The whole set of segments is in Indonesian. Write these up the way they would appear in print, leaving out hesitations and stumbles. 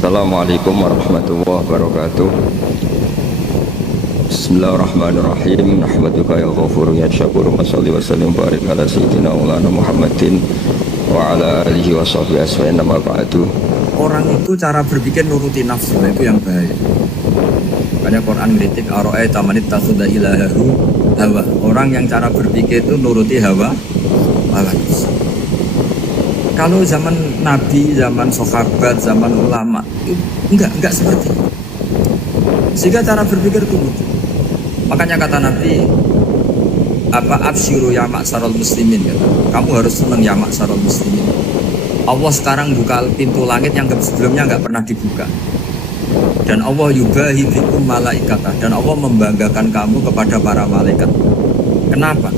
Assalamualaikum warahmatullahi wabarakatuh. Bismillahirrahmanirrahim. Nahmaduka ya ghafur ya syakur. Wa salli wa sallim barik ala sayyidina maulana Muhammadin wa ala alihi wa sahbihi asma'in nama ba'du. Orang itu cara berpikir nuruti nafsu, itu yang bahaya. Makanya Quran kritik ara'aita man ittakhadha ilahahu hawa. Orang yang cara berpikir itu nuruti hawa nafsu. Kalau zaman Nabi, zaman sahabat, zaman ulama itu enggak seperti itu. Sehingga cara berpikir itu lucu. Makanya kata Nabi, absyiru ya ma'syaral muslimin, kata. Kamu harus senang ya ma'syaral muslimin. Allah sekarang buka pintu langit yang sebelumnya enggak pernah dibuka. Dan Allah yubahi bikum malaikata, dan Allah membanggakan kamu kepada para malaikat. Kenapa?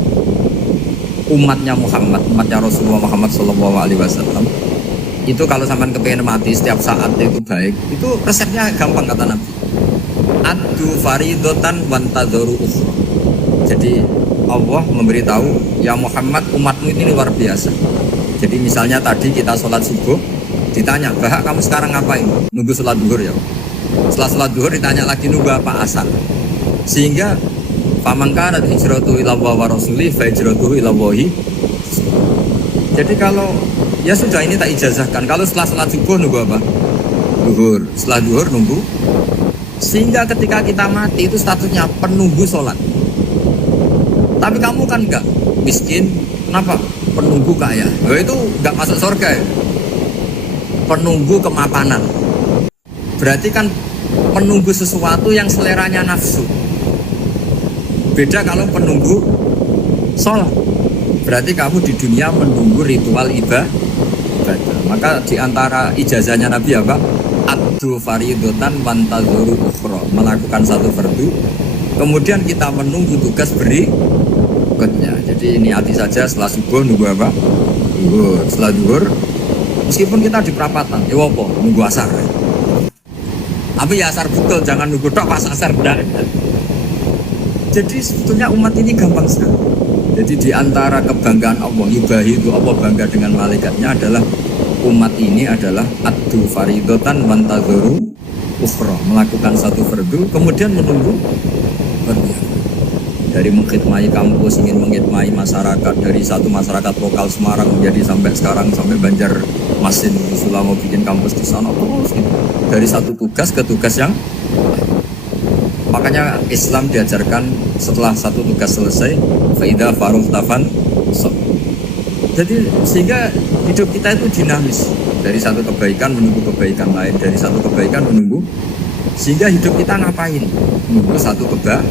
Umatnya Muhammad, umatnya Rasulullah Muhammad SAW itu kalau sampai kepengen mati setiap saat itu baik, itu resepnya gampang kata Nabi. Addu faridotan wantadzoru ukhra. Jadi Allah memberitahu, ya Muhammad, umatmu ini luar biasa. Jadi misalnya tadi kita sholat subuh, ditanya, Bahak kamu sekarang ngapain? Nunggu sholat duhur ya. Setelah sholat duhur ditanya lagi, nunggu apa asar. Sehingga faman kanat hijratuhu ila Allah wa rasulih fa hijratuhu ila Allah. Jadi kalau ya sudah ini tak ijazahkan. Kalau setelah salat subuh nunggu apa? Duhur. Setelah duhur nunggu. Sehingga ketika kita mati itu statusnya penunggu sholat. Tapi kamu kan enggak miskin. Kenapa? Penunggu kaya. Oh, itu enggak masuk surga ya. Penunggu kemapanan. Berarti kan menunggu sesuatu yang seleranya nafsu. Beda kalau penunggu sholat. Berarti kamu di dunia menunggu ritual ibadah. Maka di antara ijazahnya Nabi apa? Addu faridotan wantadzoru ukhra. Melakukan satu fardu. Kemudian kita menunggu tugas berikutnya. Jadi ini hati saja setelah subuh nunggu apa? Duhur. Setelah duhur, meskipun kita di perapatan, ya apa? Nunggu asar. Tapi ya asar betul, jangan nunggu tok pas asar. Jadi sebetulnya umat ini gampang sekali. Jadi di antara kebanggaan Allah, yubahi itu Allah bangga dengan malaikatnya adalah umat ini adalah addu faridotan wantadzoru ukhra, melakukan satu fardu kemudian menunggu berikutnya. Dari mengkhidmati kampus, ingin mengkhidmati masyarakat, dari satu masyarakat lokal Semarang menjadi sampai sekarang sampai Banjarmasin, Sula mau bikin kampus di sana terus gitu. Dari satu tugas ke tugas yang makanya Islam diajarkan setelah satu tugas selesai faida faruq tafan. Jadi sehingga hidup kita itu dinamis, dari satu kebaikan menunggu kebaikan lain, dari satu kebaikan menunggu, sehingga hidup kita ngapain? Menunggu satu kebaikan.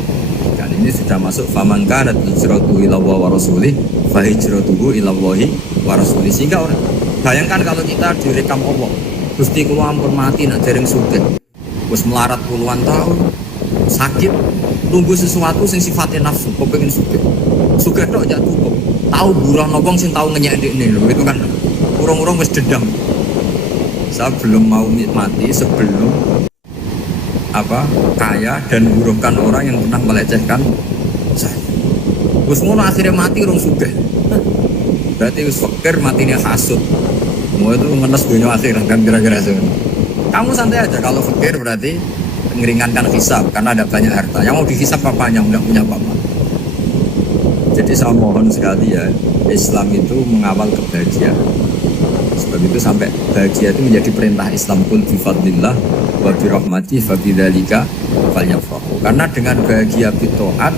Ini sudah masuk faman kanat hijratuhu ila Allah wa rasulih fa hijratuhu ila Allah wa rasulih. Sehingga orang bayangkan kalau kita direkam Allah, Gusti kula ampun mati nak dereng sugih. Wis melarat puluhan tahun, sakit, nunggu sesuatu sing sifatnya nafsu, kepengin sugih. Sugih tok jak cukup. Tahu buruh nobong sing tahu ngenyek ndekne lho, itu kan urung-urung wis dendam. Saya belum mau mati sebelum kaya dan buruhkan orang yang pernah melecehkan saya. Terus ngono akhirnya mati urung sugih. Berarti wis fakir matine hasud. Mau itu ngenes dunia akhirat kan kira-kira itu. Kamu santai aja kalau fakir berarti meringankan hisab karena ada banyak harta. Yang mau dihisab apanya, enggak punya apa-apa. Jadi saya mohon sekali ya, Islam itu mengawal kebahagiaan. Sebab itu sampai bahagia itu menjadi perintah Islam, kul bi fadlillah wa bi rahmati fa bidzalika falyafrahu. Karena dengan bahagia bi taat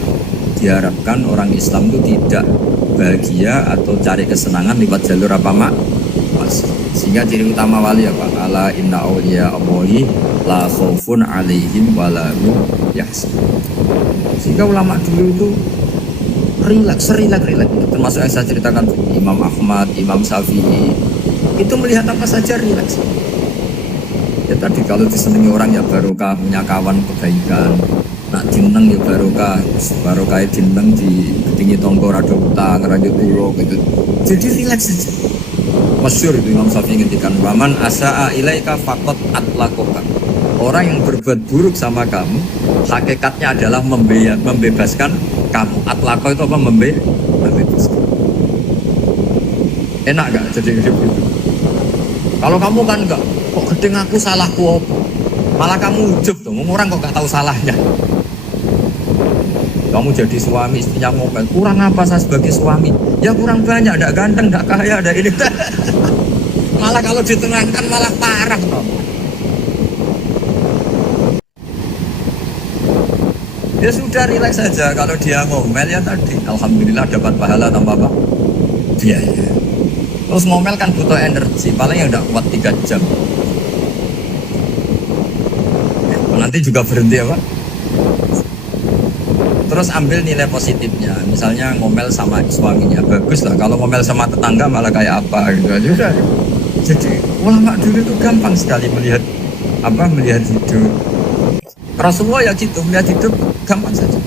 diharapkan orang Islam itu tidak bahagia atau cari kesenangan lewat jalur apa mas. Sehingga ciri utama wali apa? Ala inna awliya Allahi la khaufun alaihim wa la hum yahzanun. Sehingga ulama dulu itu rileks. Termasuk yang saya ceritakan Imam Ahmad, Imam Syafi'i itu melihat apa saja rileks. Ya tadi kalau disenangi orang ya barokah, punya kawan kebaikan. Nak dineng ya barokah dineng di ketinggi tonggo rada utang, rada tulo gitu. Jadi rileks saja. Masyhur itu Imam Syafi'i ngendikan, "Waman asaa ilaika faqat atlaqaka." Orang yang berbuat buruk sama kamu, hakikatnya adalah membebaskan kamu. Atlaqa itu apa? Membebaskan. Enak gak jadi hidup itu? Kalau kamu kan enggak, Kok gedeng aku salahku apa? Malah kamu ujub tuh, orang kok gak tahu salahnya. Kamu jadi suami, istrinya ngomel, kurang apa saya sebagai suami? Ya kurang banyak, tidak ganteng, tidak kaya, tidak ini. Malah kalau diterangkan malah parah toh. Ya sudah rileks saja, kalau dia ngomel ya tadi alhamdulillah dapat pahala tanpa apa? Biaya. Terus ngomel kan butuh energi, paling yang tidak kuat 3 jam. Ya, nanti juga berhenti ya Pak. Terus ambil nilai positifnya, misalnya ngomel sama suaminya, bagus lah. Kalau ngomel sama tetangga malah kayak apa gitu aja. Jadi ulama dulu itu gampang sekali melihat hidup. Rasulullah ya gitu, melihat hidup gampang saja.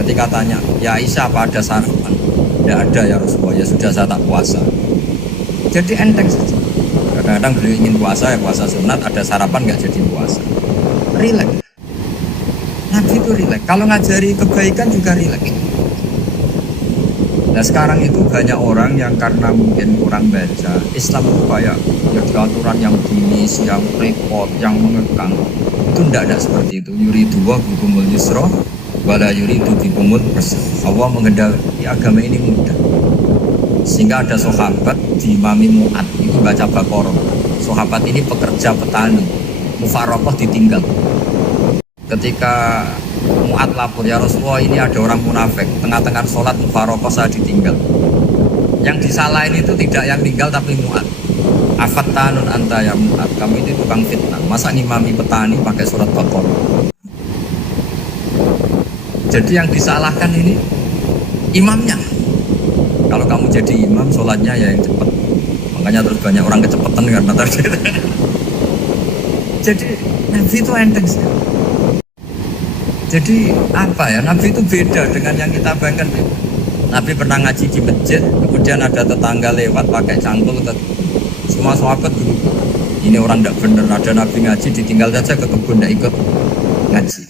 Ketika tanya, ya Aisyah apa ada sarapan? Ya ada ya Rasulullah, ya sudah saya tak puasa. Jadi enteng saja. Kadang-kadang beliau ingin puasa, ya puasa sunat, ada sarapan nggak jadi puasa. Rileks. Nabi itu rileks. Kalau ngajari kebaikan juga rileks. Nah sekarang itu banyak orang yang karena mungkin kurang baca Islam itu kayak ya aturan yang dinis, yang repot, yang mengekang. Itu tidak seperti itu. Yuridu wa bikumul yusra wala yuridu bikumul usra. Allah menghendaki agama ini mudah. Sehingga ada sahabat di Imami Mu'ad itu baca Baqarah. Sahabat ini pekerja petani, mufarokoh ditinggal. Ketika Mu'ad lapor, ya Rasulullah ini ada orang munafik, tengah-tengah sholat mufarokoh saya ditinggal. Yang disalahin itu tidak yang tinggal tapi Mu'ad. Afattanun anta ya Mu'ad, kamu ini tukang fitnah. Masa ngimami petani pakai surat Baqarah? Jadi yang disalahkan ini imamnya. Kalau kamu jadi imam, sholatnya ya yang cepat. Makanya terus banyak orang kecepatan karena tadi. Jadi Nabi itu enteng sekali. Jadi apa ya, Nabi itu beda dengan yang kita bayangkan. Nabi pernah ngaji di masjid, kemudian ada tetangga lewat pakai cangkul, semua sahabat dulu, ini orang tidak benar, ada Nabi ngaji ditinggal saja ke kebun, tidak ikut ngaji.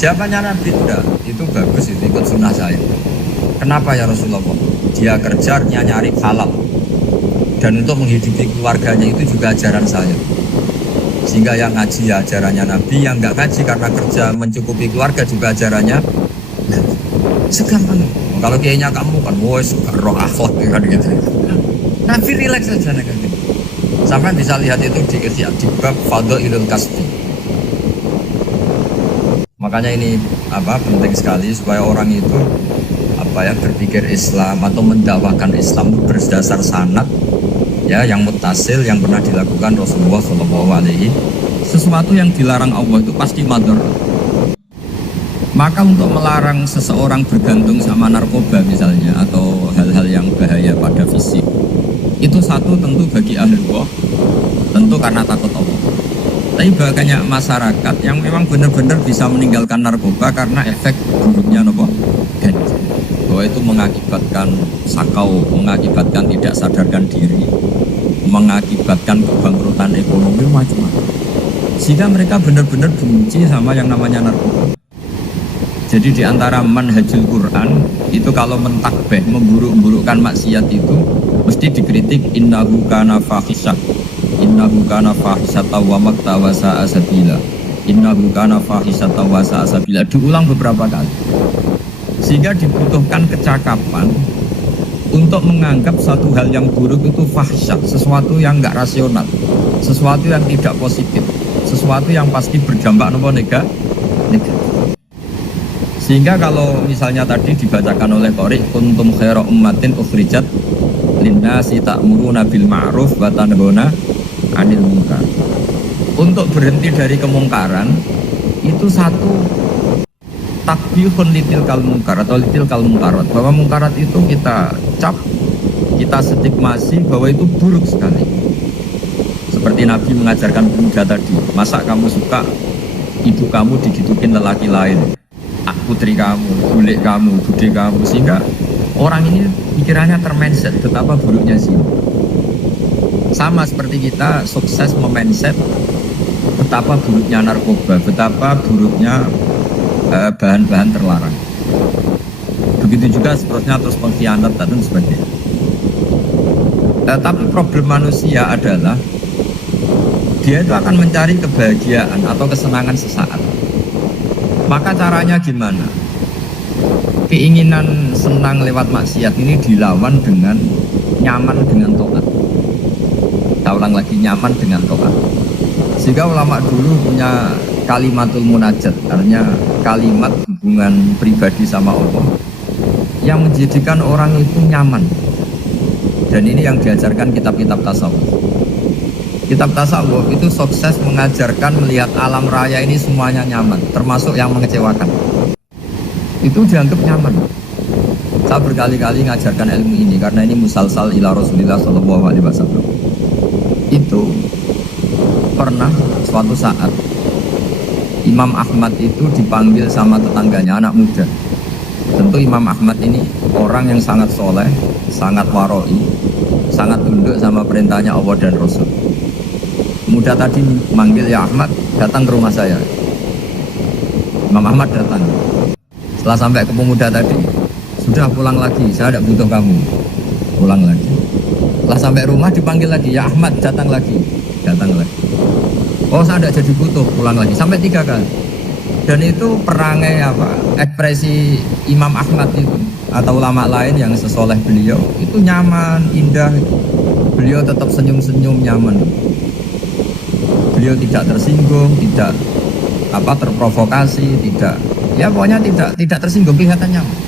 Jawabannya Nabi tidak, itu bagus, itu ikut sunnah saya. Kenapa ya Rasulullah? Dia kerjanya nyari halal, dan untuk menghidupi keluarganya itu juga ajaran saya. Sehingga yang ngaji ya ajarannya Nabi, yang nggak ngaji karena kerja mencukupi keluarga juga ajarannya Nabi. Segampang. Kalau kayaknya kamu kan, woi suka roh akhlak kan gitu. Nabi rileks saja gitu. Sampai bisa lihat itu di bab Fadhailul Kasbi. Makanya ini penting sekali supaya orang itu berpikir Islam atau mendakwakan Islam itu berdasar sanad. Ya, yang mutasil yang pernah dilakukan Rasulullah SAW. Sesuatu yang dilarang Allah itu pasti madhar. Maka untuk melarang seseorang bergantung sama narkoba misalnya atau hal-hal yang bahaya pada fisik, itu satu tentu bagi ahli Allah, tentu karena takut Allah. Tapi banyak masyarakat yang memang benar-benar bisa meninggalkan narkoba karena efek buruknya ganja. Bahwa itu mengakibatkan sakau, mengakibatkan tidak sadarkan diri, mengakibatkan kebangkrutan ekonomi macam-macam. Sehingga mereka benar-benar benci sama yang namanya narkoba. Jadi di antara manhajul Quran itu kalau mentakbih, memburuk-burukkan maksiat itu mesti dikritik innahu kana fahisah. Innahu kana fahisata wa makta wa sa'a sabila. Innahu kana fahisata wa sa'a sabila. Diulang beberapa kali. Sehingga dibutuhkan kecakapan untuk menganggap satu hal yang buruk itu fahsyat, sesuatu yang enggak rasional, sesuatu yang tidak positif, sesuatu yang pasti berdampak negatif. Sehingga kalau misalnya tadi dibacakan oleh Qori, kuntum khaira ummatin ukhrijat linnasi ta'muruna bil ma'ruf wa tanhauna 'anil munkar. Untuk berhenti dari kemungkaran itu satu takbihun litil kal munkar atau litil kal munkarat, bahwa munkarat itu kita cap, kita stigmasi bahwa itu buruk sekali. Seperti Nabi mengajarkan pemuda tadi, masa kamu suka ibu kamu digitukin lelaki lain, putri kamu, bulik kamu, bude kamu, sehingga orang ini pikirannya termindset betapa buruknya zina. Sama seperti kita sukses memindset betapa buruknya narkoba, betapa buruknya bahan-bahan terlarang. Begitu juga seterusnya, terus pengkhianat dan sebagainya. Tapi problem manusia adalah dia itu akan mencari kebahagiaan atau kesenangan sesaat. Maka caranya gimana? Keinginan senang lewat maksiat ini dilawan dengan nyaman dengan taat. Saya ulang lagi, nyaman dengan taat. Sehingga ulama dulu punya kalimatul munajat, artinya kalimat hubungan pribadi sama Allah yang menjadikan orang itu nyaman. Dan ini yang diajarkan kitab-kitab tasawuf. Kitab tasawuf itu sukses mengajarkan melihat alam raya ini semuanya nyaman, termasuk yang mengecewakan. Itu dianggap nyaman. Saya berkali-kali mengajarkan ilmu ini karena ini musalsal ila Rasulillah SAW. Itu pernah suatu saat Imam Ahmad itu dipanggil sama tetangganya, anak muda. Tentu Imam Ahmad ini orang yang sangat soleh, sangat waroi, sangat tunduk sama perintahnya Allah dan Rasul. Muda tadi manggil, ya Ahmad, datang ke rumah saya. Imam Ahmad datang. Setelah sampai ke pemuda tadi, sudah pulang lagi, saya tidak butuh kamu. Pulang lagi. Setelah sampai rumah dipanggil lagi, ya Ahmad, datang lagi. Datang lagi. Oh, saya tidak jadi butuh, pulang lagi. Sampai 3 kali. Dan itu perangai apa? Ekspresi Imam Ahmad itu atau ulama lain yang sesoleh beliau itu nyaman, indah. Beliau tetap senyum-senyum, nyaman. Beliau tidak tersinggung, tidak terprovokasi, tidak, ya pokoknya tidak tersinggung, kelihatan nyaman.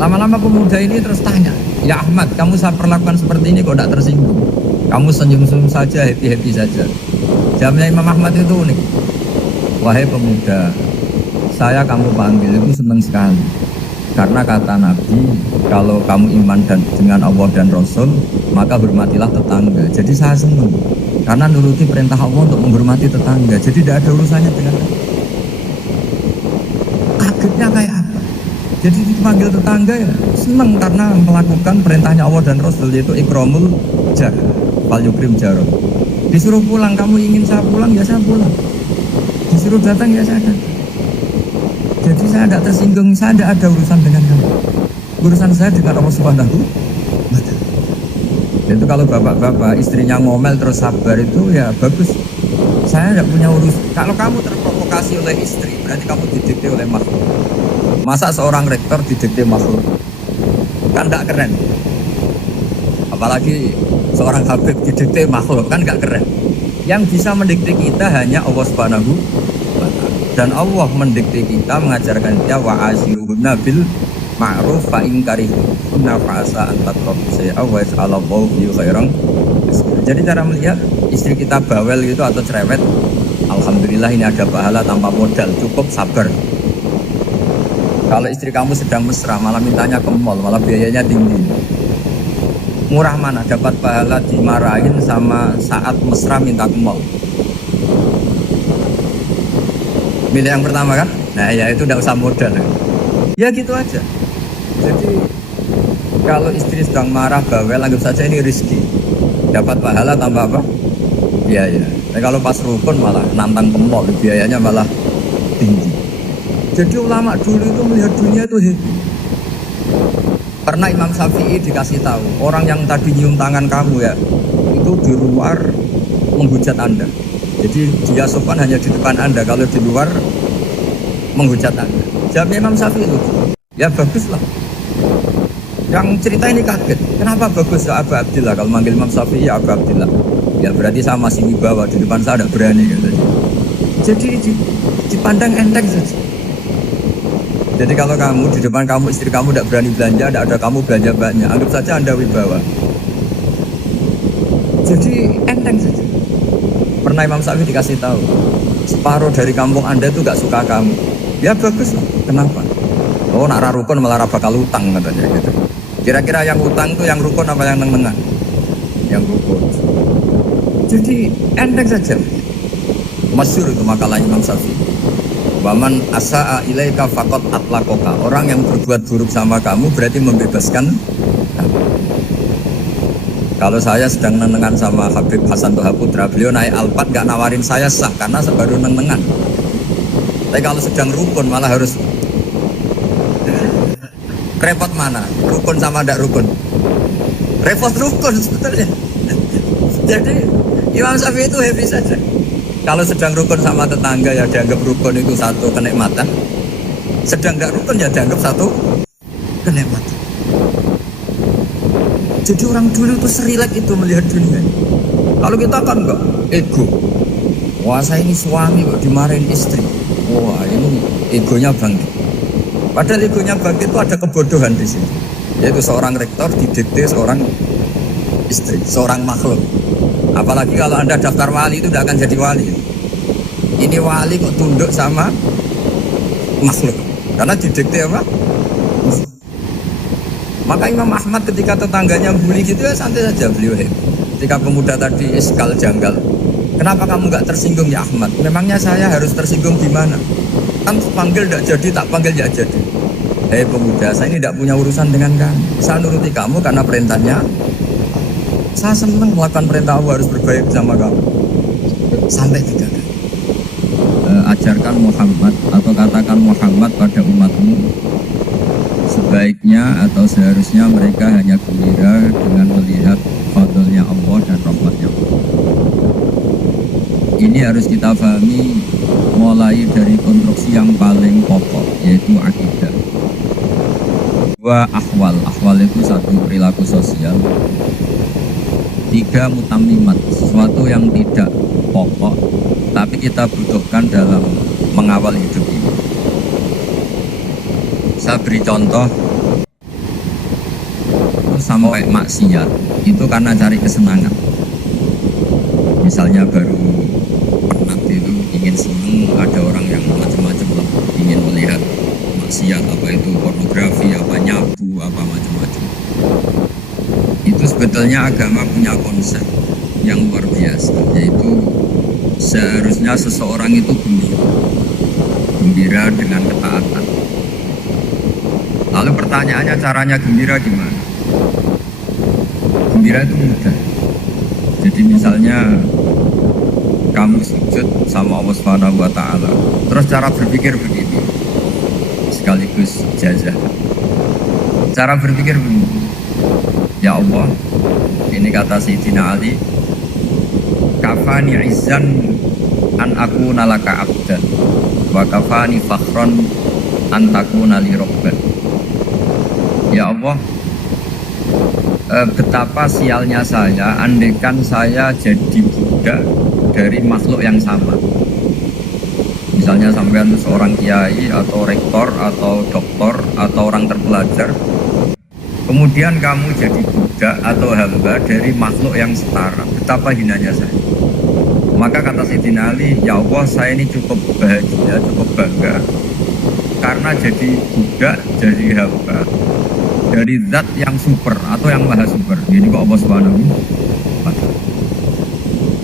Lama-lama pemuda ini terus tanya, ya Ahmad, kamu saya perlakukan seperti ini kok tidak tersinggung? Kamu senyum-senyum saja, happy-happy saja. Jawabnya Imam Ahmad itu unik. Wahai pemuda, saya kamu panggil itu senang sekali. Karena kata Nabi, kalau kamu iman dengan Allah dan Rasul, maka hormatilah tetangga. Jadi saya senang. Karena nuruti perintah Allah untuk menghormati tetangga. Jadi tidak ada urusannya dengan kagetnya kayak apa. Jadi dipanggil tetangga ya senang karena melakukan perintahnya Allah dan Rasul, yaitu ikramul jar, wal yukrim jaro. Disuruh pulang, kamu ingin saya pulang, ya saya pulang. Disuruh datang, ya saya datang. Jadi saya tidak tersinggung, saya tidak ada urusan dengan kamu. Urusan saya dengan Allah Subhanahu wa Ta'ala. Itu kalau bapak-bapak istrinya ngomel terus sabar itu ya bagus. Saya tidak punya urusan. Kalau kamu terprovokasi oleh istri, berarti kamu didikte oleh makhluk. Masa seorang rektor didikte makhluk? Kan tidak keren. Apalagi seorang habib didikte makhluk, kan nggak keren. Yang bisa mendikte kita hanya Allah Subhanahu wa Ta'ala. Dan Allah mendikte kita, mengajarkan kita wa asyiruhunna bil ma'ruf fa in karihunna fa asa an takrahu shay'an wa yaj'alallahu fihi khairan. Jadi cara melihat istri kita bawel gitu atau cerewet, alhamdulillah ini ada pahala tanpa modal, cukup sabar. Kalau istri kamu sedang mesra malah mintanya ke mall, malah biayanya tinggi. Murah mana dapat pahala dimarahin sama saat mesra minta ke mall? Milih yang pertama kan? Nah ya itu tidak usah modal. Ya gitu aja. Jadi kalau istri sedang marah bawel, anggap saja ini rezeki. Dapat pahala tanpa apa? Biaya. Tapi kalau pas rukun malah nantang ke mall, biayanya malah tinggi. Jadi ulama dulu itu melihat dunia itu happy. Pernah Imam Syafi'i dikasih tahu, orang yang tadi nyium tangan kamu ya, itu di luar menghujat Anda. Jadi dia sopan hanya di depan Anda, kalau di luar menghujat Anda. Jawabnya Imam Syafi'i itu, ya baguslah. Yang cerita ini kaget, kenapa bagus ya Abu Abdillah? Kalau manggil Imam Syafi'i ya Abu Abdillah. Ya berarti saya masih wibawa, di depan saya tidak berani katanya. Jadi dipandang enteng saja. Jadi kalau kamu di depan kamu istri kamu tidak berani belanja, tidak ada kamu belanja banyak, anggap saja Anda wibawa. Jadi enteng saja. Pernah Imam Syafi'i dikasih tahu, separuh dari kampung Anda itu gak suka kamu. Ya bagus lah. Kenapa? Oh nak rukun malah bakal utang katanya gitu. Kira-kira yang utang itu yang rukun apa yang neng-nengan? Yang rukun. Jadi enteng saja. Masyhur itu makalah Imam Syafi'i. Waman asa'a ilaika faqad atlaqaka. Orang yang berbuat buruk sama kamu berarti membebaskan kamu. Kalau saya sedang nenengan sama Habib Hasan Toha Putra, beliau naik Alphard gak nawarin saya sah karena baru nenengan. Tapi kalau sedang rukun malah harus repot mana? Rukun sama ndak rukun? Repot rukun sebetulnya. Jadi Imam Syafi'i itu happy saja. Kalau sedang rukun sama tetangga ya dianggap rukun itu satu kenikmatan. Sedang tidak rukun ya dianggap satu kenikmatan. Jadi orang dulu itu serilek itu melihat dunia. Kalau kita kan enggak, ego. Wah saya ini suami kok dimarahin istri. Wah ini egonya bangkit. Padahal egonya bangkit itu ada kebodohan di sini. Yaitu seorang rektor didikte seorang istri, seorang makhluk. Apalagi kalau Anda daftar wali itu tidak akan jadi wali. Ini wali kok tunduk sama makhluk. Karena didikte apa? Maka Imam Ahmad ketika tetangganya bully gitu ya santai saja beliau. Ketika pemuda tadi iskal janggal, kenapa kamu nggak tersinggung ya Ahmad? Memangnya saya harus tersinggung gimana? Kan panggil tidak jadi, tak panggil ya jadi. Hei pemuda, saya ini tidak punya urusan dengan kamu. Saya nuruti kamu karena perintahnya. Saya senang melakukan perintah Allah, harus berbaik sama kamu. Sampai 3 kali. Ajarkan Muhammad atau katakan Muhammad pada umatmu, sebaiknya atau seharusnya mereka hanya gembira dengan melihat fadlnya Allah dan rahmatnya Allah. Ini harus kita pahami mulai dari konstruksi yang paling pokok, yaitu akidah. 2 ahwal. Ahwal itu 1 perilaku sosial. 3 mutamimat, sesuatu yang tidak pokok tapi kita butuhkan dalam mengawal hidup ini. Saya beri contoh, sampai maksiat itu karena cari kesenangan. Misalnya baru penat itu ingin senang, ada orang yang macam-macam lah, ingin melihat maksiat, apa itu pornografi, apa nyabu, apa macam-macam. Itu sebetulnya agama punya konsep yang luar biasa, yaitu seharusnya seseorang itu gembira dengan ketaatan. Lalu pertanyaannya caranya gembira gimana? Gembira itu mudah. Jadi misalnya kamu sujud sama Allah Subhanahu wa taala. Terus cara berpikir begini. Sekaligus jazah. Cara berpikir begini. Ya Allah, ini kata Sayyidina Ali, kafani izzan an aku nalaka abdan wa kafani fakhron an takuna li rabban. Ya Allah, betapa sialnya saya andaikan saya jadi budak dari makhluk yang sama. Misalnya sampean seorang kiai atau rektor atau doktor atau orang terpelajar, kemudian kamu jadi budak atau hamba dari makhluk yang setara, betapa hinanya saya. Maka kata Sayyidina Ali, ya Allah saya ini cukup bahagia, cukup bangga karena jadi budak, jadi hamba dari zat yang super atau yang maha super. Jadi kok Allah Subhanahu wa ta'ala.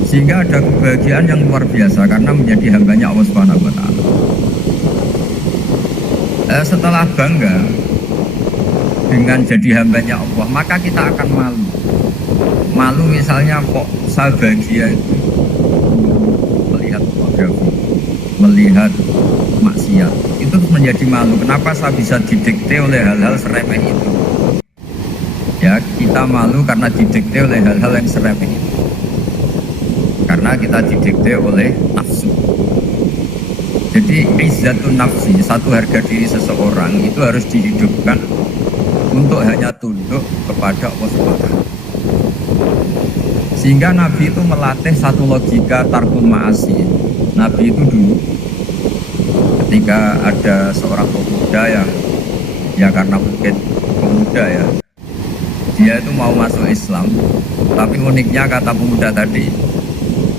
Sehingga ada kebahagiaan yang luar biasa karena menjadi hambanya Allah Subhanahu wa ta'ala. Setelah bangga dengan jadi hambanya Allah, maka kita akan malu. Malu misalnya kok saya bahagia itu melihat pornografi, melihat maksiat. Itu menjadi malu. Kenapa saya bisa didikte oleh hal-hal seremeh itu? Ya, kita malu karena didikte oleh hal-hal yang seremeh itu. Karena kita didikte oleh nafsu. Jadi izzatun nafsi, satu harga diri seseorang itu harus dihidupkan untuk hanya tunduk kepada Allah SWT. Sehingga Nabi itu melatih satu logika tarkul ma'asi. Nabi itu dulu ketika ada seorang pemuda yang ya karena mungkin pemuda ya, dia itu mau masuk Islam, tapi uniknya kata pemuda tadi,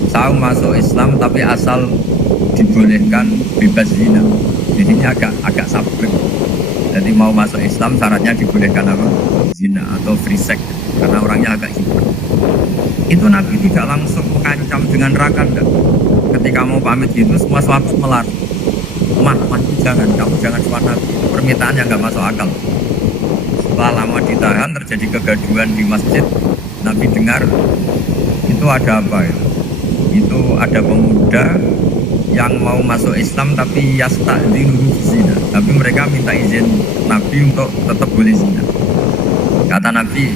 saya masuk Islam tapi asal dibolehkan bebas zina. Jadi ini agak sabrek. Jadi mau masuk Islam syaratnya dibolehkan apa? Zina atau free sex, karena orangnya agak hiper. Itu Nabi tidak langsung mengancam dengan neraka. Ketika mau pamit gitu semua sahabat melarang. Jangan, kamu jangan suara Nabi. Itu permintaan yang nggak masuk akal. Setelah lama ditahan terjadi kegaduhan di masjid. Nabi dengar itu ada apa ya? Itu ada pemuda yang mau masuk Islam tapi yasta'dzinu zina. Tapi mereka minta izin Nabi untuk tetap boleh zina. Kata Nabi,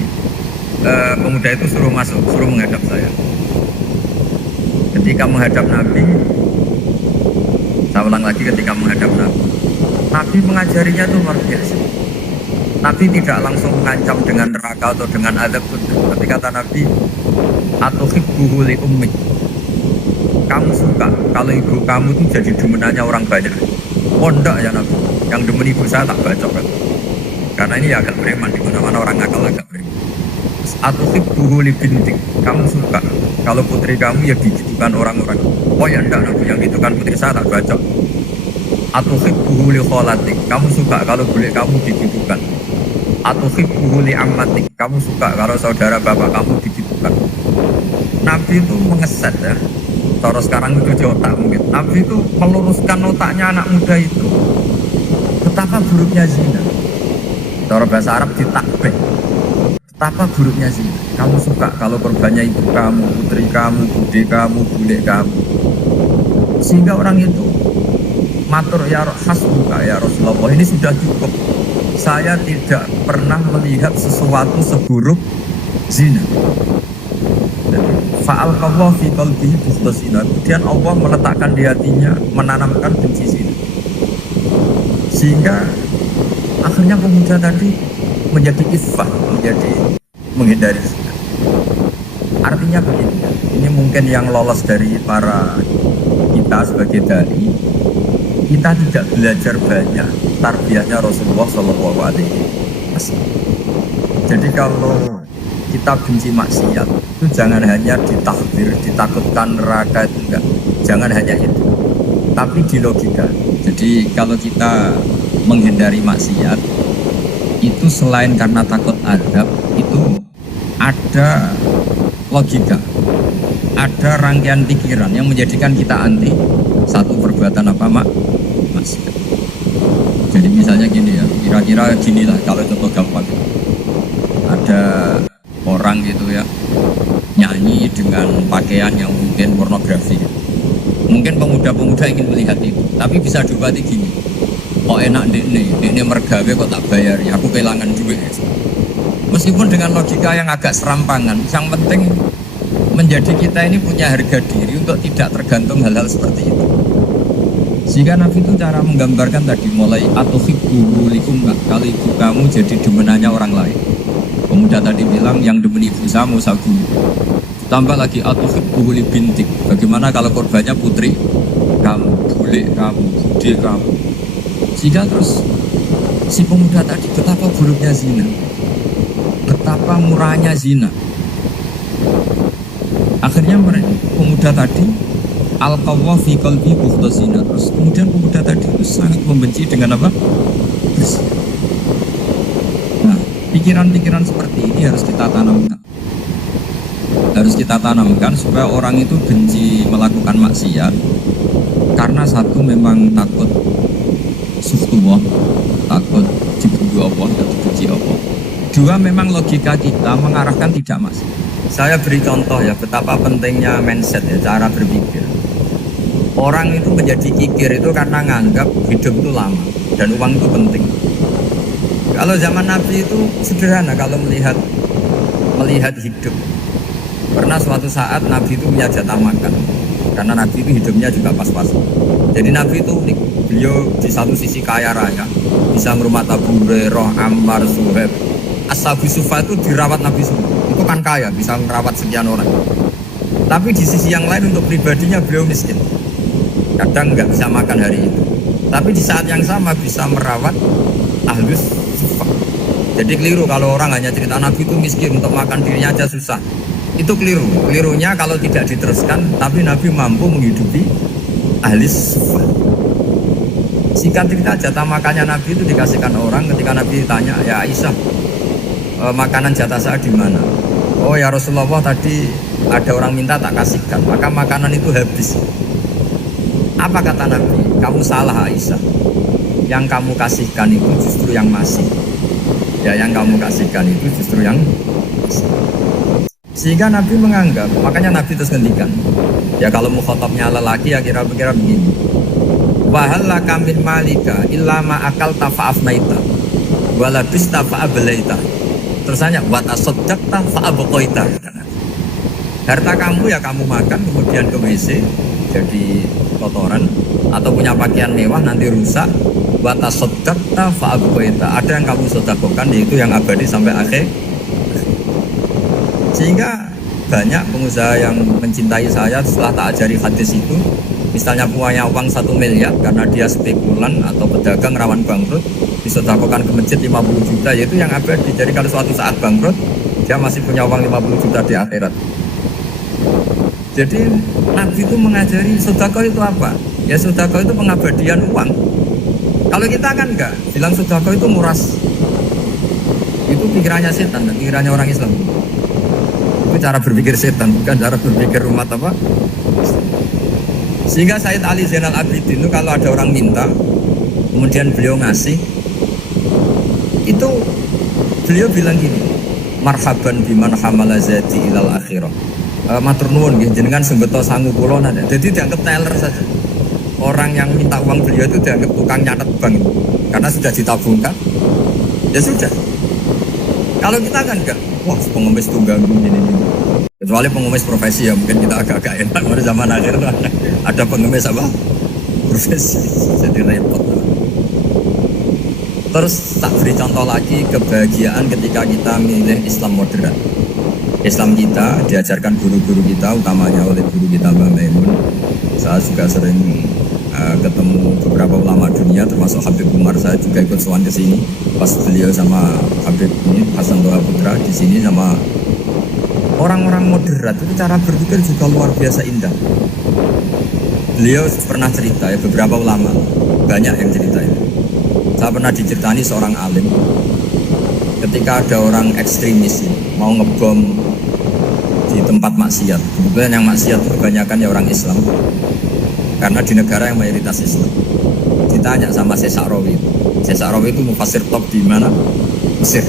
pemuda itu suruh masuk, suruh menghadap saya. ketika menghadap Nabi, saya ulang lagi ketika menghadap Nabi, Nabi mengajarinya itu luar biasa. Nabi tidak langsung mengancam dengan neraka atau dengan azab surga. Tapi kata Nabi, atuhibbuhu li ummik. Kamu suka kalau ibu kamu itu jadi demenannya orang banyak? Oh enggak ya Nabi, yang demen ibu saya tak bacok kan. Karena ini agak preman, di mana-mana orang ngakal agak preman. Atuhibbuhu li bintik. Kamu suka kalau putri kamu ya digitukan orang-orang? Oh ya enggak Nabi, yang gitukan putri saya tak bacok. Atuhibbuhu li kholatik. Kamu suka kalau bule kamu digitukan? Atuhibbuhu li ammatik. Kamu suka kalau saudara bapak kamu digitukan? Nabi itu mengeset ya. Cara sekarang itu di otak mungkin. Nabi itu meluruskan otaknya anak muda itu. Betapa buruknya zina. Cara bahasa Arab ditakbih. Betapa buruknya zina. Kamu suka kalau korbannya ibu kamu, putri kamu, bude kamu, bule kamu. Sehingga orang itu matur ya hasbuka ya Rasulullah, ini sudah cukup. Saya tidak pernah melihat sesuatu seburuk zina. Fa'al kawah fi qalbihi bukhtasina. Kemudian Allah meletakkan di hatinya, menanamkan benci zina. Sehingga akhirnya pemuda tadi menjadi iffah, menjadi menghindari zina. Artinya begini, ini mungkin yang lolos dari para kita sebagai dai, kita tidak belajar banyak tarbiyahnya Rasulullah Shallallahu Alaihi Wasallam. Jadi kalau kita benci maksiat itu jangan hanya ditakbir, ditakutkan neraka itu enggak, jangan hanya itu, tapi di logika. Jadi kalau kita menghindari maksiat itu selain karena takut azab, itu ada logika, ada rangkaian pikiran yang menjadikan kita anti satu perbuatan apa maksiat. Jadi misalnya gini ya, kira-kira ginilah kalau contoh gampang, ada orang gitu ya nyanyi dengan pakaian yang mungkin pornografi. Mungkin pemuda-pemuda ingin melihat itu, tapi bisa diobati gini, kok enak dekne mergawe kok tak bayar ya, aku kehilangan duit. Meskipun dengan logika yang agak serampangan, yang penting menjadi kita ini punya harga diri untuk tidak tergantung hal-hal seperti itu. Sehingga Nabi itu cara menggambarkan tadi mulai atuhibbuhu li ummik, kalau ibu kamu jadi demenannya orang lain. Pemuda tadi bilang yang demen ibu saya mau sagu. Tambah lagi atuhibbuhu li bintik. Bagaimana kalau korbannya putri kamu, bule kamu, bude kamu. Sehingga terus si pemuda tadi betapa buruknya zina, betapa murahnya zina. Akhirnya pemuda tadi al-qawwa fi qalbi bukhtasina. Terus kemudian pemuda tadi itu sangat membenci dengan apa? Nah, pikiran-pikiran seperti ini harus kita tanamkan. Harus kita tanamkan supaya orang itu benci melakukan maksiat karena satu memang takut suhtullah, takut dibunuh Allah, dan dibenci Allah. Dua, memang logika kita mengarahkan tidak maksiat. Saya beri contoh ya betapa pentingnya mindset ya, cara berpikir. Orang itu menjadi kikir itu karena nganggap hidup itu lama dan uang itu penting. Kalau zaman Nabi itu sederhana kalau melihat hidup. Pernah suatu saat Nabi itu punya jatah makan, karena Nabi itu hidupnya juga pas-pas. Jadi Nabi itu unik, beliau di satu sisi kaya raya, bisa merumah Abu Hurairah, Ammar, Suhaib. Ashabu Sufa itu dirawat Nabi semua. Itu kan kaya, bisa merawat sekian orang. Tapi di sisi yang lain untuk pribadinya beliau miskin. Kadang nggak bisa makan hari itu. Tapi di saat yang sama bisa merawat Ahlus Sufa. Jadi keliru kalau orang hanya cerita Nabi itu miskin, untuk makan dirinya aja susah. Itu keliru. Kelirunya kalau tidak diteruskan, tapi Nabi mampu menghidupi Ahlus Sufa. Singkat cerita, jatah makannya Nabi itu dikasihkan orang ketika Nabi ditanya, ya Aisyah, makanan jatah saya di mana? Oh ya Rasulullah, tadi ada orang minta tak kasihkan, maka makanan itu habis. Apa kata Nabi? Kamu salah Aisyah. Yang kamu kasihkan itu justru yang masih. Ya yang kamu kasihkan itu justru yang masih. Sehingga Nabi menganggap, makanya Nabi terus ngendikan. Ya kalau mukhatabnya lelaki ya kira-kira begini. Wahalla kamin malika illa ma akal tafa'afnaita walabista fa'ablaita. Terus hanya watasoddaqta fa'abqaita. Harta kamu ya kamu makan kemudian ke WC jadi kotoran, atau punya pakaian mewah nanti rusak. Wa tasaddaqta fa abqaita, ada yang kamu sedekahkan yaitu yang abadi sampai akhir. Sehingga banyak pengusaha yang mencintai saya setelah tak ajari hadis itu, misalnya punya uang 1 miliar karena dia spekulan atau pedagang rawan bangkrut, disedekahkan ke masjid 50 juta, yaitu yang abadi. Jadi kalau suatu saat bangkrut, dia masih punya uang 50 juta di akhirat. Jadi Nabi itu mengajari sedekah itu apa? Ya sedekah itu pengabadian uang. Kalau kita kan enggak, bilang sedekah itu nguras. Itu pikirannya setan dan pikirannya orang Islam. Itu cara berpikir setan, bukan cara berpikir umat apa. Sehingga Sayyid Ali Zainal Abidin itu kalau ada orang minta, kemudian beliau ngasih, itu beliau bilang gini, marhaban biman hamala zati ilal akhirah. Matur nuwun nggih jenengan sembeta sangu kula nate. Jadi dianggap teller saja. Orang yang minta uang beliau itu dianggap tukang nyatet bank karena sudah ditabungkan. Ya sudah. Kalau kita kan enggak, wah pengemis tunggang ini. Kecuali pengemis profesi ya mungkin kita agak-agak enak. Pada zaman akhir tuh ada pengemis apa? Profesi. Jadi repot. Terus tak beri contoh lagi kebahagiaan ketika kita milih Islam moderat. Islam kita diajarkan guru-guru kita, utamanya oleh guru kita Mbah Maimun. Saya juga sering ketemu beberapa ulama dunia, termasuk Habib Umar. Saya juga ikut sowan ke sini pas beliau sama Habib ini Hasan Toha Putra di sini sama orang-orang moderat. Itu cara berpikir juga luar biasa indah. Beliau pernah cerita ya, beberapa ulama banyak yang cerita itu. Saya pernah diceritani seorang alim ketika ada orang ekstremis mau ngebom di tempat maksiat. Kebetulan yang maksiat kebanyakan ya orang Islam, karena di negara yang mayoritas Islam. Ditanya sama Syekh Sa'rawi. Syekh Sa'rawi itu mufasir top di mana? Mesir.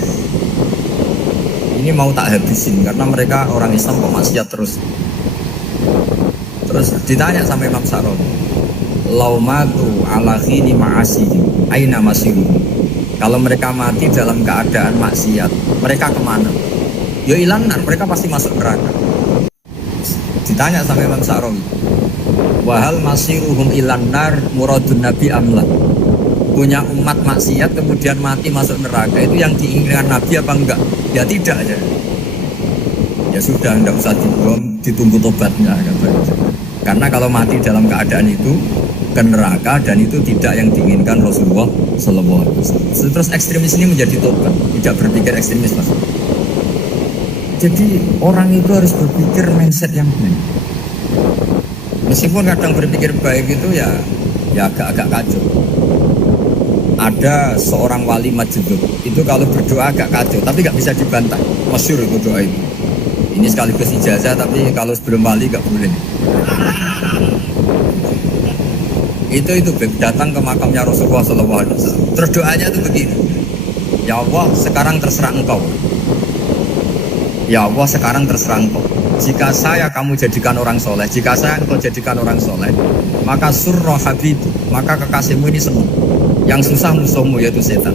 Ini mau tak habisin karena mereka orang Islam kok maksiat terus. Terus ditanya sama Imam Sa'rawi, laumatu ala khini ma'asihim aina masiruhum. Kalau mereka mati dalam keadaan maksiat, mereka kemana? Ya ilanar, mereka pasti masuk neraka. Ditanya sama Imam Sa'rawi, wahal masiruhum ilanar muradun nabi amla. Punya umat maksiat kemudian mati masuk neraka, itu yang diinginkan Nabi apa enggak? Ya tidak aja. Ya sudah, enggak usah dibom, ditunggu tobatnya. Karena kalau mati dalam keadaan itu ke neraka, dan itu tidak yang diinginkan Rasulullah Sallallahu Alaihi Wasallam. Terus ekstremis ini menjadi tobat, tidak berpikir ekstremis mas. Jadi orang itu harus berpikir mindset yang baik. Meskipun kadang berpikir baik itu ya agak-agak kacau. Ada seorang wali majdzub itu kalau berdoa agak kacau, tapi nggak bisa dibantah. Masyhur itu doa itu. Ini sekaligus ijazah, tapi kalau sebelum wali nggak boleh. Itu datang ke makamnya Rasulullah SAW. Terus doanya itu begini, ya Allah sekarang terserah engkau. Ya Allah sekarang terserah engkau. Jika saya kamu jadikan orang soleh, jika saya engkau jadikan orang soleh, maka surra habib, maka kekasihmu ini senang. Yang susah musuhmu yaitu setan.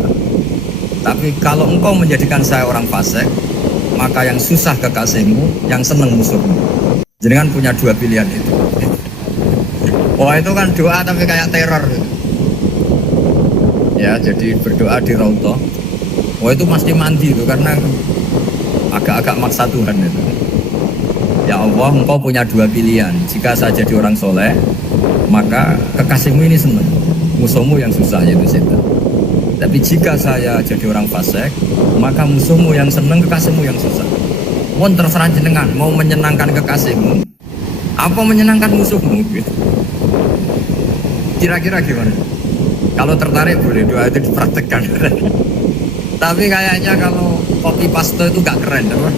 Tapi kalau engkau menjadikan saya orang fasik, maka yang susah kekasihmu, yang senang musuhmu. Jadi kan punya dua pilihan itu. Wah itu kan doa tapi kayak teror gitu. Ya jadi berdoa di Raudhah. Wah itu mesti mandi itu karena agak-agak maksa Tuhan itu. Ya Allah, engkau punya dua pilihan. Jika saya jadi orang soleh, maka kekasihmu ini senang, musuhmu yang susah yaitu setan. Tapi jika saya jadi orang fasik, maka musuhmu yang senang, kekasihmu yang susah. Mohon terserah jenengan, mau menyenangkan kekasihmu apa menyenangkan musuhmu gitu. Kira-kira gimana? Kalau tertarik boleh doa itu dipraktekkan. Tapi kayaknya kalau copy paste itu gak keren, apa?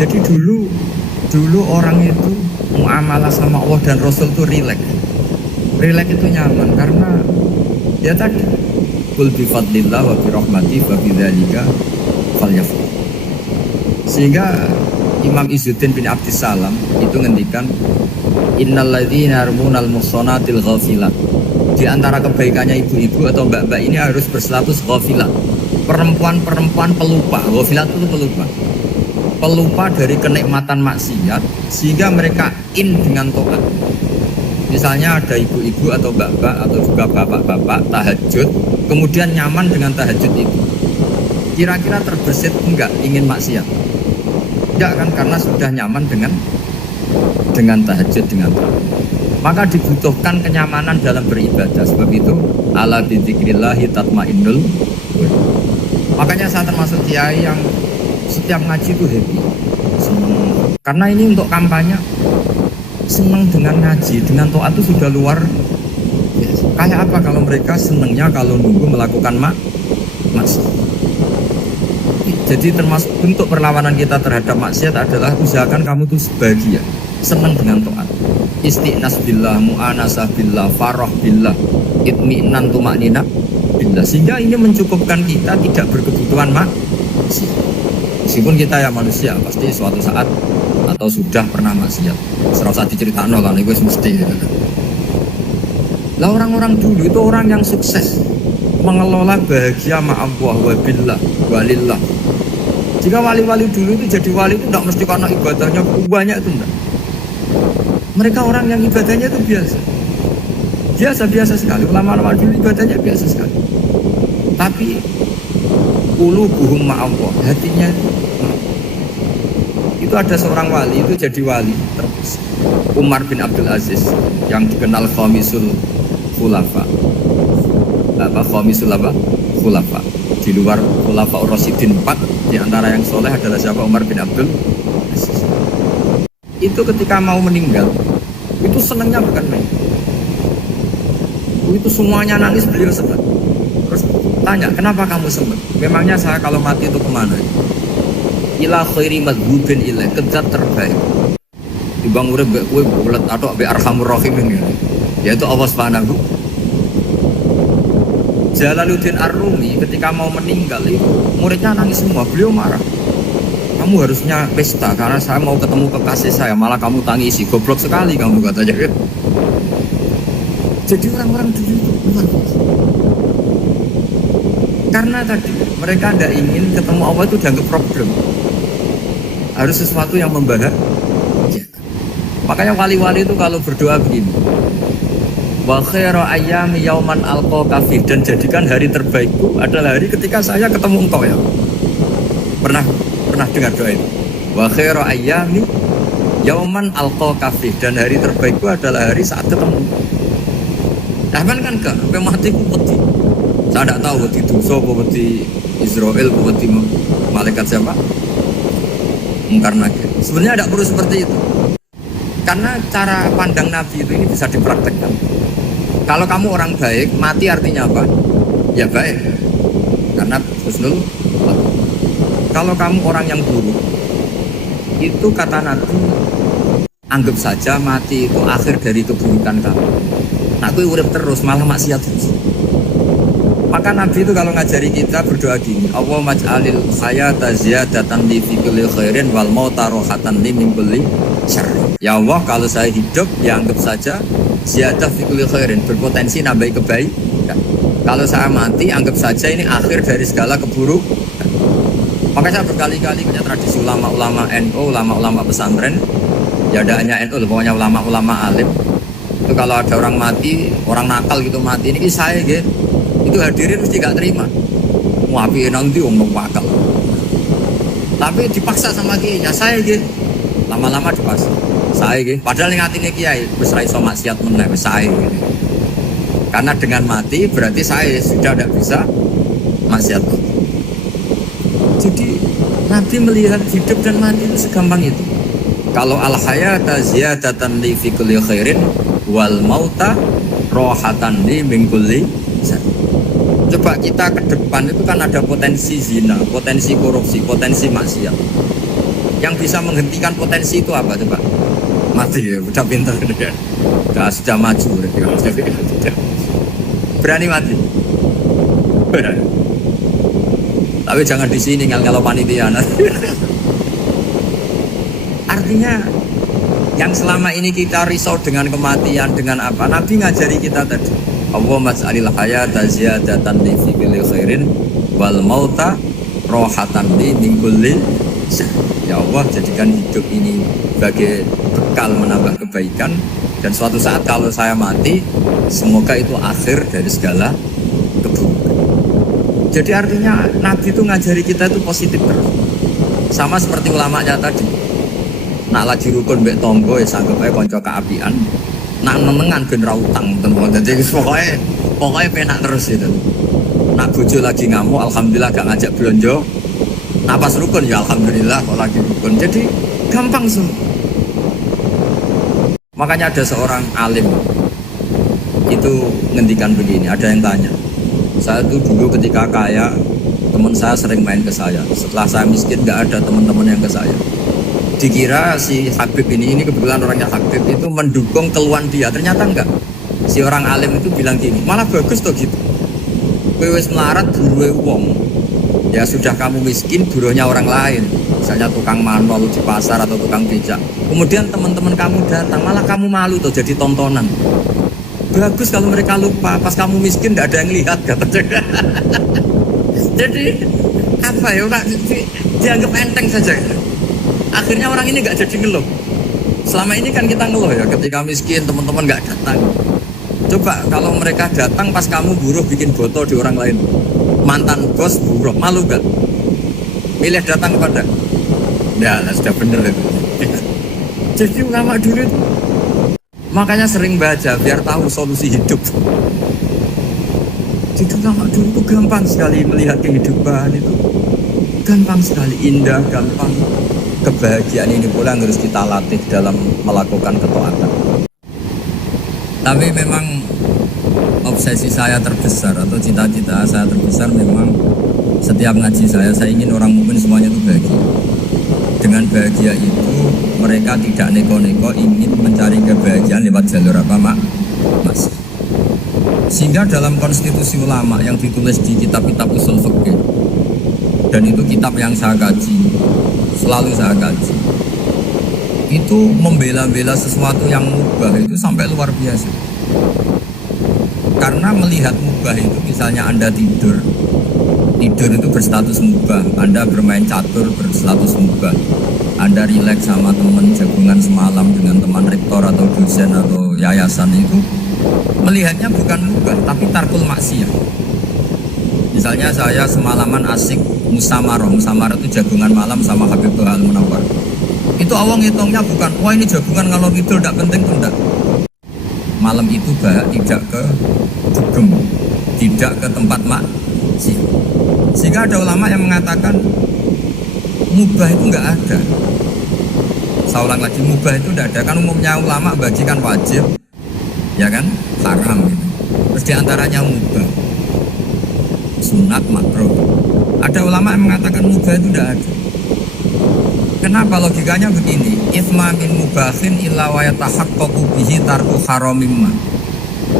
Jadi dulu orang itu muamalah sama Allah dan Rasul itu rileks. Rileks itu nyaman karena ya tadi qul bi fadlillah wa bi rahmati fa bidzalika falyafrah. Sehingga Imam Izzuddin bin Abdissalam itu ngendikan innalladzina yarmunal muhsanatil ghafilat. Di antara kebaikannya ibu-ibu atau mbak-mbak ini harus berstatus ghafilat. Perempuan-perempuan pelupa. Ghafilat itu pelupa. pelupa dari kenikmatan maksiat sehingga mereka dengan taat. Misalnya ada ibu-ibu atau bapak atau juga bapak-bapak tahajud, kemudian nyaman dengan tahajud itu. Kira-kira terbersit enggak ingin maksiat? Enggak kan, karena sudah nyaman dengan tahajud, dengan taat. Maka dibutuhkan kenyamanan dalam beribadah. Sebab itu ala bidzikrillahi tatmainnul qulub. Makanya saya termasuk kiai yang setiap ngaji itu happy, senang. Karena ini untuk kampanye, senang dengan ngaji, dengan taat itu sudah luar biasa. Kayak apa kalau mereka senangnya kalau nunggu melakukan maksiat. Jadi termasuk bentuk perlawanan kita terhadap maksiat adalah usahakan kamu tuh sebahagia, senang dengan taat. Istiqnas billah, mu'anasah billah, farah billah, itmi'nan tumaknina billah. Sehingga ini mencukupkan kita tidak berkebutuhan maksiat. Meskipun kita ya manusia, pasti suatu saat atau sudah pernah maksiat. Serasa diceritakan lah, itu mesti. Lah orang-orang dulu itu orang yang sukses mengelola bahagia ma'allah wa billah walillah. Jika wali-wali dulu itu jadi wali itu tidak mesti karena ibadahnya banyak, itu enggak. Mereka orang yang ibadahnya itu biasa sekali. Ulama-ulama dulu ibadahnya biasa sekali. Tapi qulubuhum ma'allah, hatinya itu ada seorang wali itu jadi wali terus, Umar bin Abdul Aziz yang dikenal khamisul khulafa. Khamisul khulafa. Di luar khulafa Rasyidin 4, di antara yang soleh adalah siapa? Umar bin Abdul Aziz. Itu ketika mau meninggal, itu senangnya bukan main. Itu semuanya nangis, beliau senang. Terus tanya, kenapa kamu senang? Memangnya saya kalau mati itu kemana? Ila khairi madhubin ilaih, ke zat terbaik. Dibang urip mbek kowe bulet atau mbek arhamur rahimin, yaitu Allah Subhanahu. Jalaluddin Ar-Rumi ketika mau meninggal itu muridnya nangis semua, beliau marah. Kamu harusnya pesta karena saya mau ketemu kekasih saya, malah kamu tangisi, goblok sekali kamu, katanya. Jadi orang-orang dulu itu luar biasa. Karena tadi mereka tidak ingin ketemu Allah itu dianggap problem, harus sesuatu yang membahagiakan. Makanya wali-wali itu kalau berdoa begini, wa khairu ayyami yauman alqa kafir, dan jadikan hari terbaikku adalah hari ketika saya ketemu engkau ya. Pernah dengar doa itu? Wa khairu ayyami yauman alqa kafir, dan hari terbaikku adalah hari saat ketemu. Bahkan kan enggak, sampai mati ku wedi. Saya tidak tahu wedi dosa apa wedi Israel apa wedi malaikat siapa? Mungkar Nakir. Sebenarnya tidak perlu seperti itu. Karena cara pandang Nabi itu ini bisa dipraktekkan. Kalau kamu orang baik, mati artinya apa? Ya baik. Karena husnul. Kalau kamu orang yang buruk, itu kata Nabi, anggap saja mati itu akhir dari keburukan kamu. Nah, aku urip terus malah maksiat terus. Maka Nabi itu kalau ngajari kita berdoa gini, Allahumma ij'alil hayata ziyadatan li fi kulli khairin wal mauta rohatan li min kulli syarr. Ya Allah, kalau saya hidup ya anggap saja ziyadah fi kulli khairin, berpotensi nambahi kebaikan. Kalau saya mati anggap saja ini akhir dari segala keburukan. Maka saya berkali-kali punya tradisi ulama-ulama NU, ulama-ulama pesantren, ya ada hanya NU, pokoknya ulama-ulama alim. Itu kalau ada orang mati, orang nakal gitu mati, ini saya gitu, itu hadirin mesti gak terima. Wapi nanti ngomong bakal. Tapi dipaksa sama kiainya, saya gitu. Lama-lama dipaksa. Saya gitu. Padahal yang hatinya kiai, wis ra iso maksiat meneh, saya gitu. Karena dengan mati berarti saya sudah tidak bisa maksiat. Jadi Nabi melihat hidup dan mati itu segampang itu. Kalau al-hayata ziyadatan li fi kulli khairin wal mauta rohatan li min kulli syarr. Coba kita ke depan itu kan ada potensi zina, potensi korupsi, potensi maksiat. Yang bisa menghentikan potensi itu apa coba? Mati ya, udah pintar ya. Sudah maju ya. Berani mati. Berani. Tapi jangan di sini kalau panitia. Artinya yang selama ini kita risau dengan kematian, dengan apa? Nabi ngajari kita tadi. Allahumma ij'alil hayata ziyadatan li fi kulli khairin wal mauta rohatan li min kulli syarr. Ya Allah, jadikan hidup ini sebagai bekal menambah kebaikan, dan suatu saat kalau saya mati, semoga itu akhir dari segala keburukan. Jadi artinya Nabi itu ngajari kita itu positif terus. Sama seperti ulamanya tadi. Nak lagi rukun mbek tonggo ya sanggep ae kanca keapian. Nak nenengan ben ra utang tenan. Dadi pokoknya penak terus itu. Nak bojo lagi ngamuk, alhamdulillah gak ngajak belanja. Nak pas rukun ya alhamdulillah kok lagi rukun. Jadi gampang semua. Makanya ada seorang alim itu ngendikan begini, ada yang tanya. Saya tuh dulu ketika kaya, teman saya sering main ke saya. Setelah saya miskin gak ada teman-teman yang ke saya. Dikira si Habib ini kebetulan orangnya Habib itu mendukung keluhan dia, ternyata enggak. Si orang alim itu bilang gini, malah bagus tuh gitu. Kowe wis melarat buruhe wong. Ya sudah kamu miskin buruhnya orang lain. Misalnya tukang manol di pasar atau tukang becak. Kemudian teman-teman kamu datang, malah kamu malu tuh jadi tontonan. Bagus kalau mereka lupa pas kamu miskin enggak ada yang lihat katanya. Jadi apa ya, dianggap enteng saja. Akhirnya orang ini nggak jadi ngeluh. Selama ini kan kita ngeluh ya, ketika miskin teman-teman nggak datang. Coba kalau mereka datang pas kamu buruh bikin foto di orang lain, mantan bos buruh, malu gak? Milih datang kepada? Ya, sudah bener itu. Jadi ulama dulu itu, makanya sering baca biar tahu solusi hidup. Jadi ulama dulu itu gampang sekali melihat kehidupan itu, gampang sekali, indah, gampang. Kebahagiaan ini pula yang harus kita latih dalam melakukan ketaatan. Tapi memang obsesi saya terbesar atau cita-cita saya terbesar memang setiap ngaji saya ingin orang mukmin semuanya itu bahagia. Dengan bahagia itu mereka tidak neko-neko ingin mencari kebahagiaan lewat jalur apa mas. Sehingga dalam konstitusi ulama yang ditulis di kitab-kitab usul fikih, dan itu kitab yang saya kaji, selalu saya kaji, itu membela-bela sesuatu yang mubah itu sampai luar biasa. Karena melihat mubah itu, misalnya Anda tidur itu berstatus mubah, Anda bermain catur berstatus mubah, Anda rileks sama teman jagungan semalam dengan teman rektor atau dosen atau yayasan, itu melihatnya bukan mubah tapi tarkul maksiyah. Misalnya saya semalaman asik musamarah itu jagungan malam sama Habib Tuhal Munawar. Itu awang hitungnya bukan, wah ini jagungan kalau tidur tidak penting tuh enggak. Malam itu tidak ke dugem, tidak ke tempat maksiat. Sehingga ada ulama yang mengatakan mubah itu enggak ada. Saya ulang lagi, mubah itu enggak ada. Kan umumnya ulama bagikan wajib, ya kan, haram gitu. Terus diantaranya mubah, sunat, makruh. Ada ulama yang mengatakan mubah itu tidak ada. Kenapa? Logikanya begini, ithma min mubahin illa wa yatahaqqaqu bihi tarku haramimma.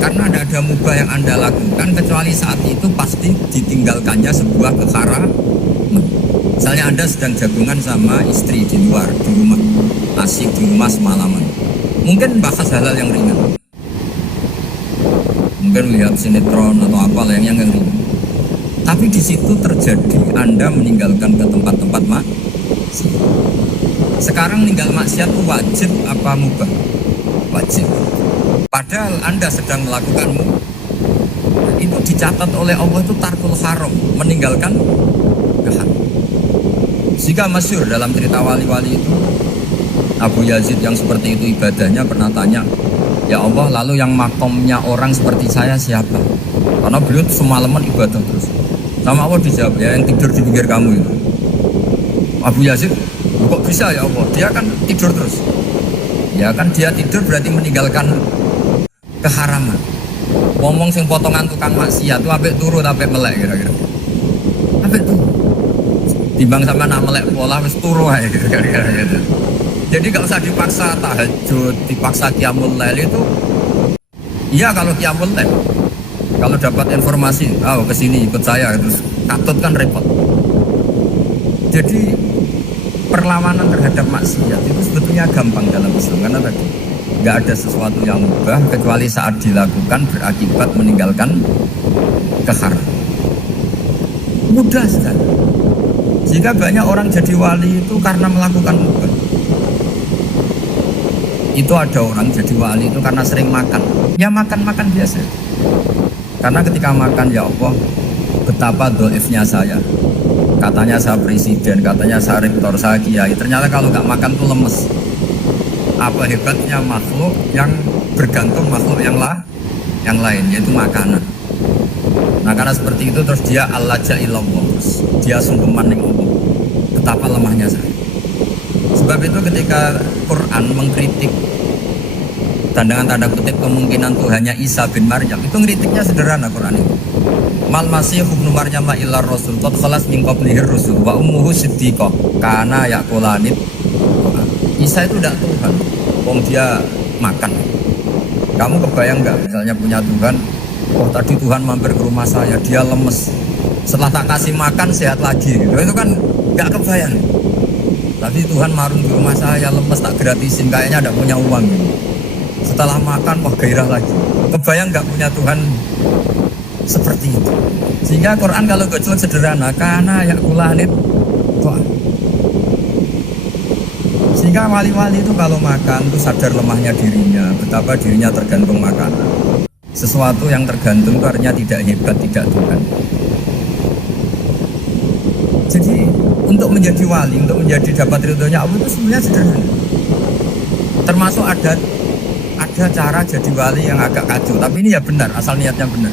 Karena tidak ada mubah yang Anda lakukan kecuali saat itu pasti ditinggalkannya sebuah keharaman. Misalnya Anda sedang jagungan sama istri di luar, di rumah, asik di rumah semalaman, mungkin bahas hal-hal yang ringan, mungkin lihat sinetron atau apa yang ringan. Tapi di situ terjadi Anda meninggalkan ke tempat-tempat maksiat. Sekarang meninggal maksiat itu wajib apa mubah? Wajib. Padahal Anda sedang melakukanmu, itu dicatat oleh Allah itu tarkul haram, meninggalkan keharam. Jika masyhur dalam cerita wali-wali itu, Abu Yazid yang seperti itu ibadahnya pernah tanya, ya Allah, lalu yang makomnya orang seperti saya siapa? Karena beliau semalaman ibadah terus. Sama Allah dijawab, ya yang tidur di pinggir kamu itu. Abu Yazid, kok bisa ya Allah? Dia kan tidur terus. Ya kan dia tidur berarti meninggalkan keharaman. Ngomong sing potongan tukang maksiat tuh apik turu apik melek kira-kira. Apik turu. Timbang sama nak melek pola wis turu ae kira-kira gitu. Jadi gak usah dipaksa tahajud, dipaksa qiyamul lail itu. Iya kalau qiyamul lail. Kalau dapat informasi, kesini ikut saya, terus katut kan repot. Jadi perlawanan terhadap maksiat itu sebetulnya gampang dalam Islam, karena tadi nggak ada sesuatu yang mubah kecuali saat dilakukan berakibat meninggalkan keharaman. Mudah sekali. Jika banyak orang jadi wali itu karena melakukan mubah. Itu ada orang jadi wali itu karena sering makan. Ya makan-makan biasa. Karena ketika makan, ya Allah, betapa doifnya saya. Katanya saya presiden, katanya saya rektor, saya kiai. Ternyata kalau nggak makan tuh lemes. Apa hebatnya makhluk yang bergantung makhluk yang lain, yaitu makanan. Nah karena seperti itu terus dia al-laja'illallah, dia sungkeman ning Allah. Betapa lemahnya saya. Sebab itu ketika Quran mengkritik dan dengan tanda kutip kemungkinan Tuhannya Isa bin Maryam, itu ngeritiknya sederhana Quran itu. Mal masih ibnu Maryam illa rasul qad khalas min qablihi rusul wa ummuhu siddiqah kana yaqulanit. Isa itu tidak Tuhan, wong dia makan. Kamu kebayang nggak misalnya punya Tuhan, oh tadi Tuhan mampir ke rumah saya, dia lemes. Setelah tak kasih makan sehat lagi. Itu kan nggak kebayang. Tapi Tuhan marun di rumah saya, lemes tak gratisin, kayaknya ada punya uang. Setelah makan, wah gairah lagi. Kebayang nggak punya Tuhan seperti itu. Sehingga Quran kalau gojlok sederhana, karena ya kulanit. Sehingga wali-wali itu kalau makan itu sadar lemahnya dirinya, betapa dirinya tergantung makanan. Sesuatu yang tergantung itu artinya tidak hebat, tidak Tuhan. Jadi untuk menjadi wali, untuk menjadi dapat ridhonya Allah itu sebenarnya sederhana. Termasuk ada cara jadi wali yang agak kacau, tapi ini ya benar, asal niatnya benar.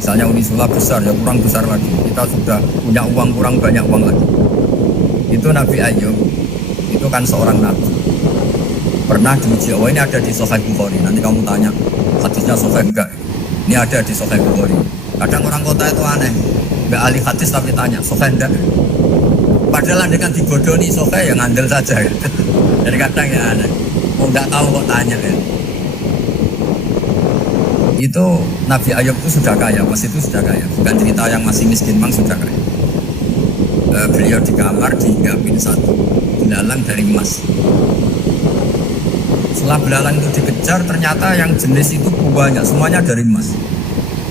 Misalnya Unisula besar, ya kurang besar lagi. Kita sudah punya uang, kurang banyak uang lagi. Itu Nabi Ayub, itu kan seorang nabi. Pernah diuji, oh ini ada di Sahih Bukhari. Nanti kamu tanya, hadisnya Sahih enggak? Ini ada di Sahih Bukhari. Kadang orang kota itu aneh, enggak ahli hadis tapi tanya, Sahih enggak? Padahal dia kan dibodohi Sahih, yang ngandel saja. Gitu. Jadi kadang ya aneh, oh enggak tahu kok tanya ya. Itu Nabi Ayub itu sudah kaya, pas itu sudah kaya. Bukan cerita yang masih miskin, memang sudah kaya. Beliau di kamar dihinggapi satu belalang dari emas. Setelah belalang itu dikejar, ternyata yang jenis itu banyak, semuanya dari emas.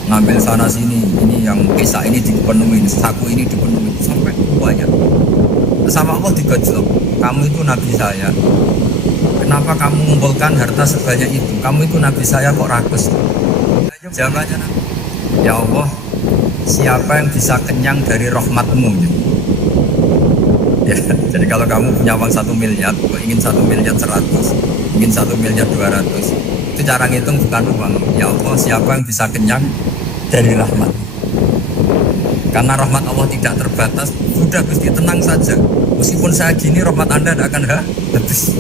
Ngambil sana sini, ini yang kisah ini dipenuhi, saku ini dipenuhi, sampai banyak. Sama Allah digojlok, kamu itu nabi saya. Kenapa kamu mengumpulkan harta sebanyak itu? Kamu itu nabi saya kok rakus? Jawabannya, ya Allah, siapa yang bisa kenyang dari rahmatmu? Ya, jadi kalau kamu punya uang 1 miliar, ingin 1 miliar 100, ingin 1 miliar 200, itu cara ngitung bukan uang. Ya Allah, siapa yang bisa kenyang dari rahmat? Karena rahmat Allah tidak terbatas, sudah Gusti tenang saja. Meskipun saya gini, rahmat Anda tidak akan habis.